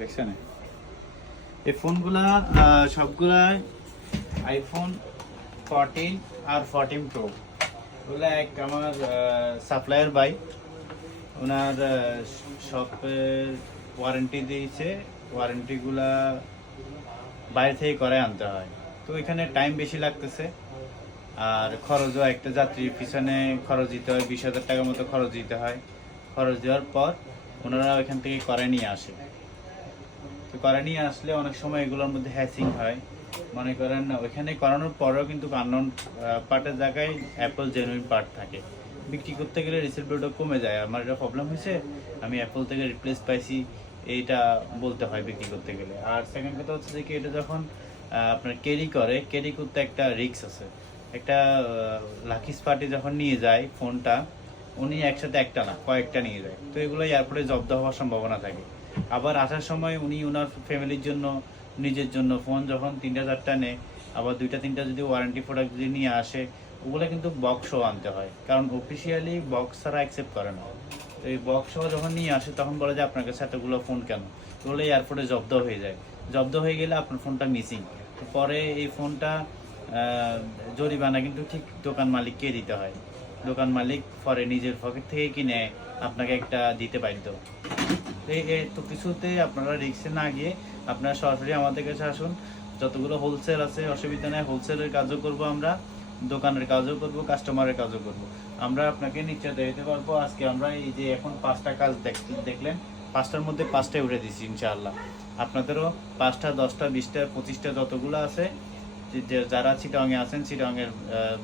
দেখছেন এই ফোনগুলা সবগুলা আইফোন 14 আর 14 প্রো। ওগুলো এক আমার সাপ্লায়ার বাই, ওনার শপের ওয়ারেন্টি দিয়েছে, ওয়ারেন্টিগুলা বাইরে থেকে করে আনতে হয়। তো এখানে টাইম বেশি লাগতেছে, আর খরচও একটা যাত্রীর পিছনে খরচ দিতে হয়, 20,000 টাকার মতো খরচ দিতে হয়। খরচ দেওয়ার পর ওনারা ওইখান থেকে করে নিয়ে আসে। তো করে নিয়ে আসলে অনেক সময় এগুলোর মধ্যে হ্যাসিং হয়। মনে করেন ওইখানে করানোর পরেও কিন্তু আননোন পার্টের জায়গায় অ্যাপল জেনুইন পার্ট থাকে। বিক্রি করতে গেলে রিসিভেবলটা কমে যায়। আমার এটা প্রবলেম হয়েছে, আমি অ্যাপল থেকে রিপ্লেস পাইছি, এইটা বলতে হয় বিক্রি করতে গেলে। আর সেকেন্ড কথা হচ্ছে যে কি, এটা যখন আপনার ক্যারি করতে একটা রিস্ক আছে। একটা লাকিস পার্টি যখন নিয়ে যায় ফোনটা, উনি একসাথে একটা না কয়েকটা নিয়ে যায়। তো এগুলো এয়ারপোর্টে জব্দ হওয়ার সম্ভাবনা থাকে। আবার আসার সময় উনি ওনার ফ্যামিলির জন্য, নিজের জন্য ফোন যখন 3টা 4টা নেয়, আবার 2টা 3টা যদি ওয়ারেন্টি প্রোডাক্ট যদি নিয়ে আসে, ওগুলো কিন্তু বক্সও আনতে হয়, কারণ অফিসিয়ালি বক্স ছাড়া অ্যাকসেপ্ট করে না। তো এই বক্সও যখন নিয়ে আসে তখন বলে যে আপনার কাছে এতগুলো ফোন কেন, ওগুলো এয়ারপোর্টে জব্দ হয়ে যায়। জব্দ হয়ে গেলে আপনার ফোনটা মিসিং। পরে এই ফোনটা জরিমানা কিন্তু ঠিক দোকান মালিককে দিতে হয়। দোকান মালিক পরে নিজের পকেট থেকে কিনে আপনাকে একটা দিতে বাধ্য। তো কিছুতে আপনারা রিক্সে না গিয়ে আপনারা সরাসরি আমাদের কাছে আসুন। যতগুলো হোলসেল আছে অসুবিধা নেই, হোলসেলের কাজও করব আমরা, দোকানের কাজও করব, কাস্টমারের কাজও করব। আমরা আপনাকে নিশ্চয় দিতে পারবো। আজকে আমরা এই যে এখন 5টা কাজ দেখলেন, 5টার মধ্যে 5টাই উঠে দিচ্ছি ইনশাআল্লাহ। আপনাদেরও 5টা 10টা 20টা 25টা যতগুলো আছে, যারা চিটাংয়ে আছেন, চিটাংয়ের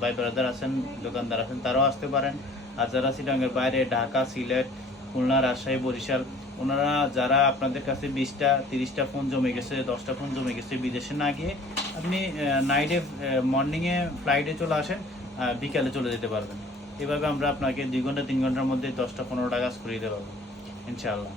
ভাই ব্রাদার আছেন, দোকানদার আছেন, তারাও আসতে পারেন। আর যারা চিটাংয়ের বাইরে ঢাকা, সিলেট, খুলনা, রাজশাহী, বরিশাল, ওনারা যারা আপনাদের কাছে 20টা 30টা ফোন জমে গেছে, 10টা ফোন জমে গেছে, বিদেশে না গিয়ে আপনি নাইটে মর্নিংয়ে ফ্লাইটে চলে আসেন, বিকালে চলে যেতে পারবেন। এভাবে আমরা আপনাকে 2 ঘন্টা 3 ঘন্টার মধ্যে 10টা 15টা কাজ করে দিতে পারবো ইনশাআল্লাহ।